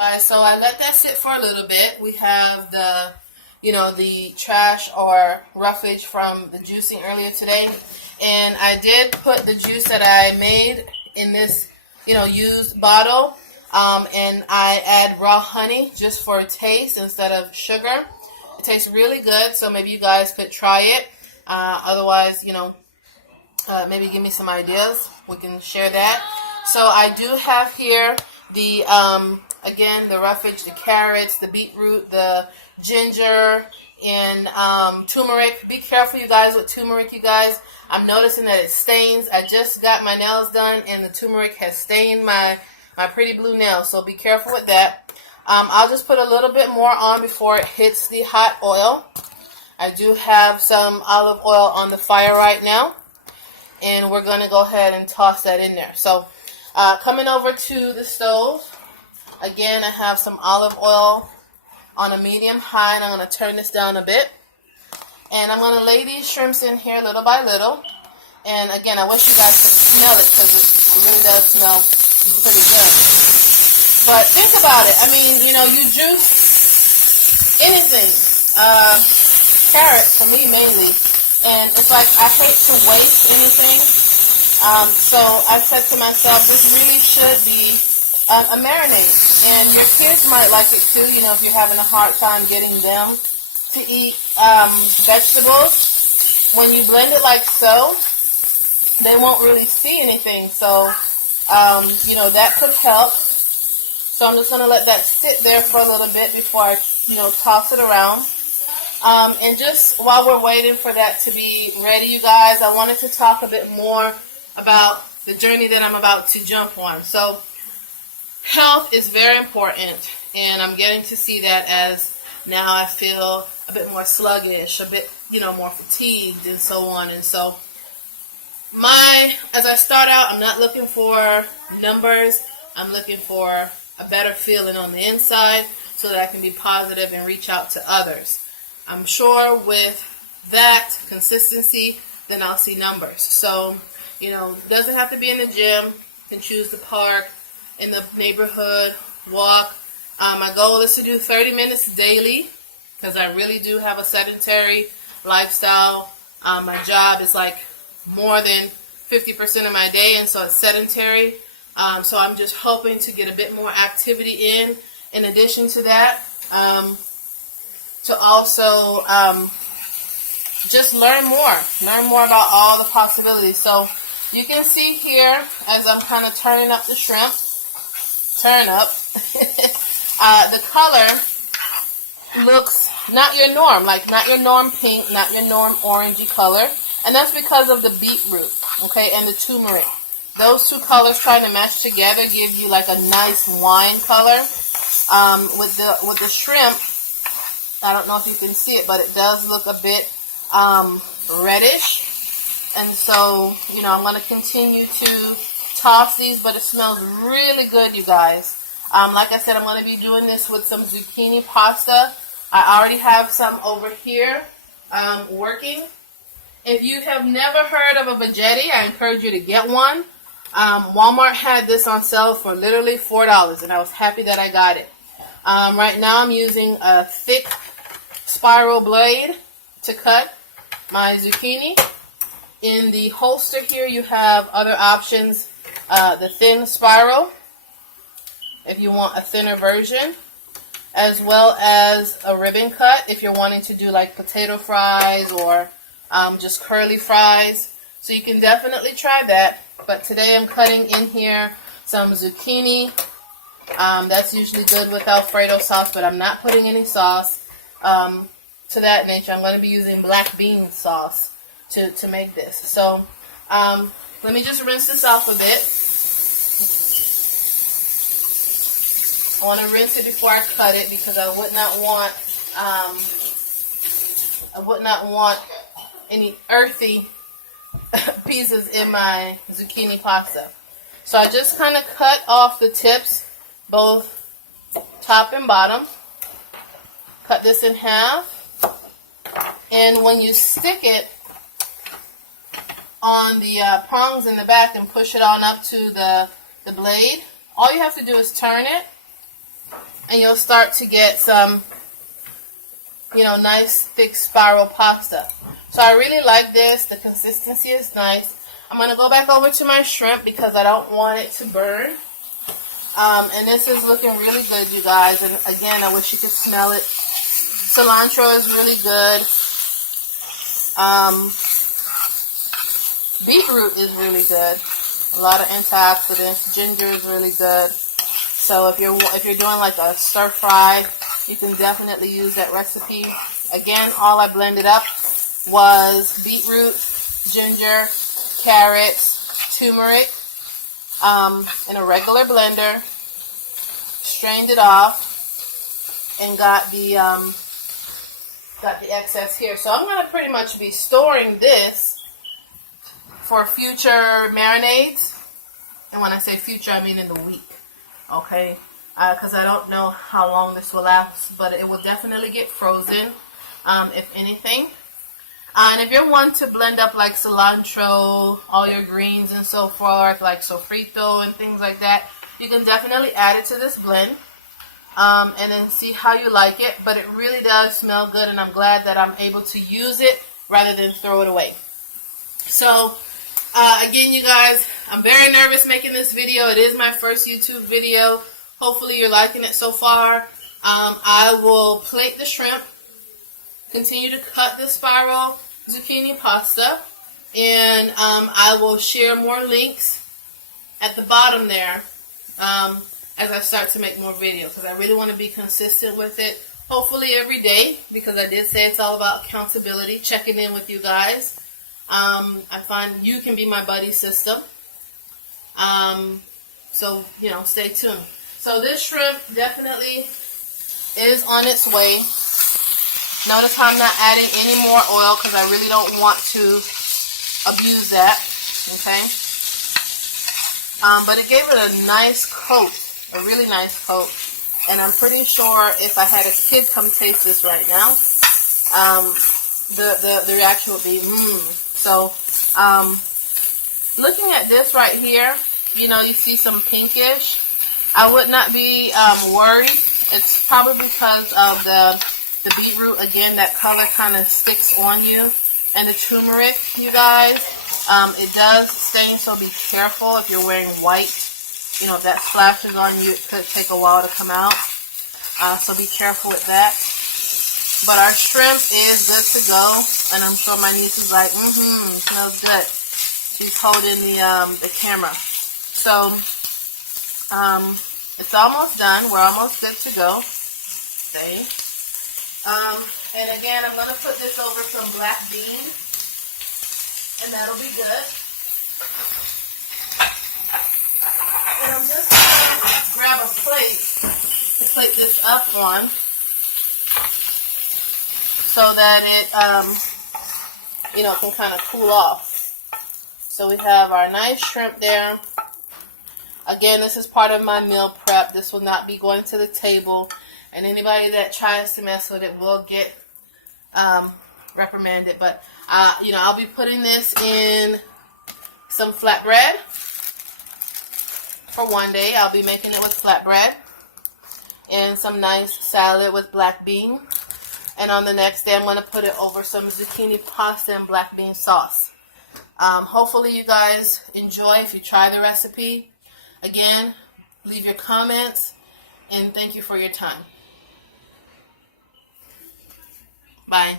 Guys, so I let that sit for a little bit. We have the trash or roughage from the juicing earlier today. And I did put the juice that I made in this, used bottle. And I add raw honey just for a taste instead of sugar. It tastes really good, so maybe you guys could try it. Otherwise, maybe give me some ideas. We can share that. So I do have here the again, the roughage, the carrots, the beetroot, the ginger, and turmeric. Be careful, you guys, with turmeric, you guys. I'm noticing that it stains. I just got my nails done, and the turmeric has stained my pretty blue nails, so be careful with that. I'll just put a little bit more on before it hits the hot oil. I do have some olive oil on the fire right now, and we're going to go ahead and toss that in there. So coming over to the stove, again, I have some olive oil on a medium-high, and I'm going to turn this down a bit. And I'm going to lay these shrimps in here little by little. And again, I wish you guys could smell it because it really does smell pretty good. But think about it. I mean, you juice anything. Carrots for me mainly. And it's like I hate to waste anything. So I said to myself, this really should be a marinade. And your kids might like it too, if you're having a hard time getting them to eat vegetables. When you blend it like so, they won't really see anything. So, that could help. So I'm just going to let that sit there for a little bit before I, toss it around. And just while we're waiting for that to be ready, you guys, I wanted to talk a bit more about the journey that I'm about to jump on. So health is very important, and I'm getting to see that as now I feel a bit more sluggish, a bit, more fatigued, and so on. And so as I start out, I'm not looking for numbers. I'm looking for a better feeling on the inside so that I can be positive and reach out to others. I'm sure with that consistency, then I'll see numbers. So, it doesn't have to be in the gym. You can choose the park, in the neighborhood, walk. My goal is to do 30 minutes daily because I really do have a sedentary lifestyle. My job is like more than 50% of my day, and so it's sedentary. So I'm just hoping to get a bit more activity in addition to that, to also just learn more about all the possibilities. So you can see here as I'm kind of turning up the shrimp, the color looks not your norm, not your norm pink, not your norm orangey color, and that's because of the beetroot, okay, and the turmeric. Those two colors trying to match together give you like a nice wine color. With the shrimp, I don't know if you can see it, but it does look a bit reddish. And so, I'm going to continue to toss these, but it smells really good, you guys. Like I said, I'm going to be doing this with some zucchini pasta. I already have some over here working. If you have never heard of a veggetti, I encourage you to get one. Walmart had this on sale for literally $4, and I was happy that I got it. Right now I'm using a thick spiral blade to cut my zucchini. In the holster here you have other options, the thin spiral if you want a thinner version, as well as a ribbon cut if you're wanting to do like potato fries or just curly fries. So you can definitely try that. But today I'm cutting in here some zucchini. That's usually good with Alfredo sauce, but I'm not putting any sauce to that nature. I'm going to be using black bean sauce to make this. So let me just rinse this off a bit. I want to rinse it before I cut it because I would not want any earthy pieces in my zucchini pasta. So I just kind of cut off the tips, both top and bottom. Cut this in half. And when you stick it on the prongs in the back and push it on up to the blade, all you have to do is turn it and you'll start to get some, you know, nice thick spiral pasta. So I really like this. The consistency is nice. I'm going to go back over to my shrimp because I don't want it to burn. And this is looking really good, you guys. And again, I wish you could smell it. Cilantro is really good. Beetroot is really good. A lot of antioxidants. Ginger is really good. So if you're doing like a stir fry, you can definitely use that recipe. Again, all I blended up was beetroot, ginger, carrots, turmeric, in a regular blender. Strained it off and got the excess here. So I'm going to pretty much be storing this for future marinades. And when I say future, I mean in the week. Okay? Because I don't know how long this will last, but it will definitely get frozen, if anything. And if you're one to blend up like cilantro, all your greens and so forth, like sofrito and things like that, you can definitely add it to this blend, and then see how you like it. But it really does smell good, and I'm glad that I'm able to use it rather than throw it away. So, again, you guys, I'm very nervous making this video. It is my first YouTube video. Hopefully you're liking it so far. I will plate the shrimp, continue to cut the spiral zucchini pasta, and I will share more links at the bottom there as I start to make more videos, because I really want to be consistent with it, hopefully every day, because I did say it's all about accountability, checking in with you guys. I find you can be my buddy system, so, you know, stay tuned. So this shrimp definitely is on its way. Notice how I'm not adding any more oil because I really don't want to abuse that, okay? But it gave it a nice coat, a really nice coat. And I'm pretty sure if I had a kid come taste this right now, the reaction would be, So, looking at this right here, you know, you see some pinkish. I would not be worried. It's probably because of the beetroot. Again, that color kind of sticks on you. And the turmeric, you guys, it does stain, so be careful if you're wearing white. You know, if that splashes on you, it could take a while to come out. So be careful with that. But our shrimp is good to go. And I'm sure my niece is like, smells good. She's holding the camera. So, it's almost done. We're almost good to go. Okay. And again, I'm going to put this over some black beans, and that'll be good. And I'm just going to grab a plate to plate this up on so that it, you know, can kind of cool off. So we have our nice shrimp there. Again, this is part of my meal prep. This will not be going to the table. And anybody that tries to mess with it will get reprimanded. But, you know, I'll be putting this in some flatbread for one day. I'll be making it with flatbread and some nice salad with black bean. And on the next day, I'm going to put it over some zucchini pasta and black bean sauce. Hopefully you guys enjoy if you try the recipe. Again, leave your comments, and thank you for your time. Bye.